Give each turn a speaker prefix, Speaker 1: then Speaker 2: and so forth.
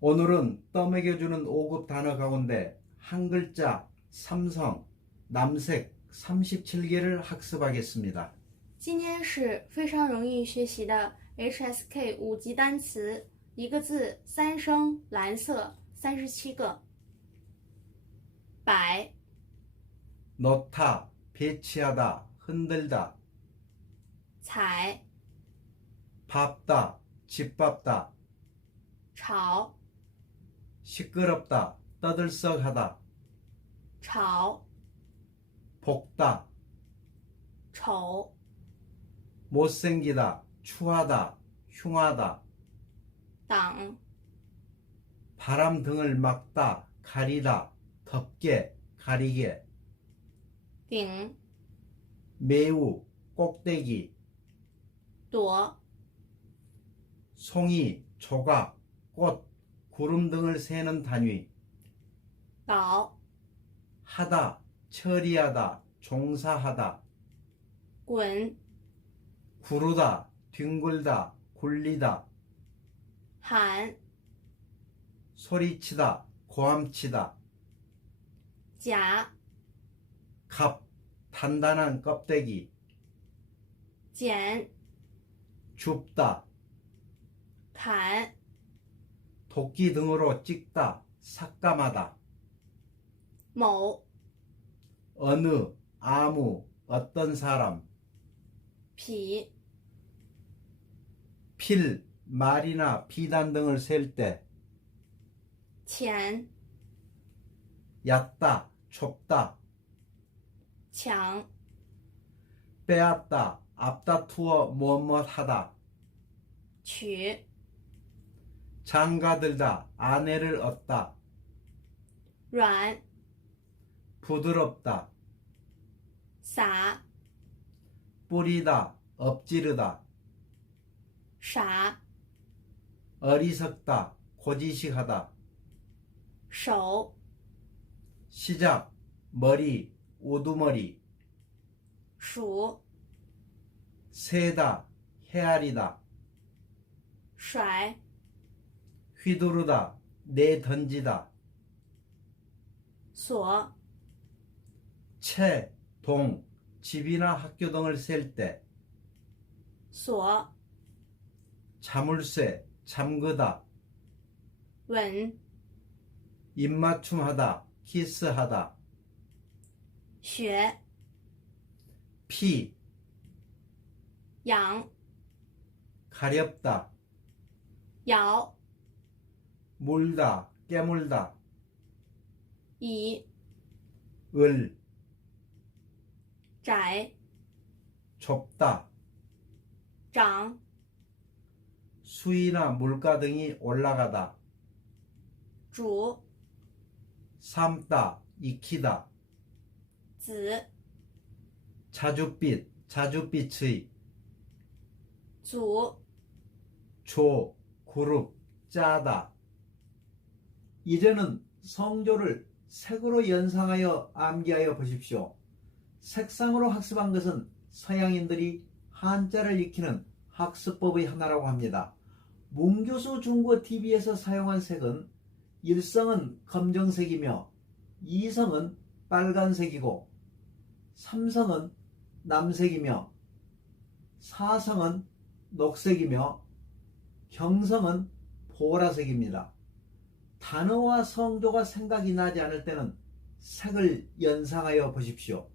Speaker 1: 오늘은 떠먹여주는 5급 단어 가운데 한 글자 삼성, 남색 37개를 학습하겠습니다.
Speaker 2: 今天是非常容易学习的 HSK 五级单词，一个字三声，蓝色三十七个。摆、
Speaker 1: 놓다, 배치하다, 흔들다,
Speaker 2: 踩、
Speaker 1: 밟다, 짓밟다,
Speaker 2: 炒、
Speaker 1: 시끄럽다, 떠들썩하다,
Speaker 2: 吵、
Speaker 1: 볶다,
Speaker 2: 丑、
Speaker 1: 못생기다, 추하다, 흉하다,
Speaker 2: 挡、
Speaker 1: 바람 등을 막다, 가리다, 덮게, 가리게,
Speaker 2: 顶、
Speaker 1: 매우, 꼭대기,
Speaker 2: 躲、
Speaker 1: 송이, 조각, 꽃, 구름 등을 세는 단위,
Speaker 2: 倒、
Speaker 1: 하다, 처리하다, 종사하다,
Speaker 2: 滚、
Speaker 1: 구르다, 뒹굴다, 굴리다,
Speaker 2: 喊、
Speaker 1: 소리치다, 고함치다,
Speaker 2: 夹、
Speaker 1: 갑, 단단한 껍데기,
Speaker 2: 剪、
Speaker 1: 줍다,
Speaker 2: 砍、
Speaker 1: 도끼 등으로 찍다, 삭감하다,
Speaker 2: 某、
Speaker 1: 어느, 아무, 어떤 사람,
Speaker 2: 匹、
Speaker 1: 필, 말이나 비단 등을 셀 때,
Speaker 2: 浅、
Speaker 1: 얕다, 좁다,
Speaker 2: 抢、
Speaker 1: 빼앗다, 앞다투어 무엇무엇하다,
Speaker 2: 取、
Speaker 1: 장가들다, 아내를 얻다,
Speaker 2: 软、
Speaker 1: 부드럽다,
Speaker 2: 撒、
Speaker 1: 뿌리다, 엎지르다,
Speaker 2: 傻、
Speaker 1: 어리석다, 고지식하다,
Speaker 2: 手、
Speaker 1: 시작, 머리, 우두머리,
Speaker 2: 数、
Speaker 1: 세다, 헤아리다,
Speaker 2: 甩、
Speaker 1: 휘두르다, 내던지다,
Speaker 2: 锁、
Speaker 1: 채, 동, 집이나 학교 등을 셀 때,
Speaker 2: 锁、
Speaker 1: 자물쇠, 잠그다,
Speaker 2: 稳、
Speaker 1: 입맞춤하다, 키스하다,
Speaker 2: 血、
Speaker 1: 피,
Speaker 2: 痒、
Speaker 1: 가렵다,
Speaker 2: 咬、
Speaker 1: 몰다, 깨물다.
Speaker 2: 이,
Speaker 1: 을,
Speaker 2: 짤,
Speaker 1: 좁다.
Speaker 2: 장,
Speaker 1: 수위나 물가 등이 올라가다.
Speaker 2: 주,
Speaker 1: 삶다, 익히다.
Speaker 2: 지,
Speaker 1: 자줏빛, 자줏빛의
Speaker 2: 주,
Speaker 1: 조, 그룹, 짜다. 이제는 성조를 색으로 연상하여 암기하여 보십시오. 색상으로 학습한 것은 서양인들이 한자를 익히는 학습법의 하나라고 합니다. 문교수 중국어 TV에서 사용한 색은 일성은 검정색이며 이성은 빨간색이고 삼성은 남색이며 사성은 녹색이며 경성은 보라색입니다. 단어와 성조가 생각이 나지 않을 때는 색을 연상하여 보십시오.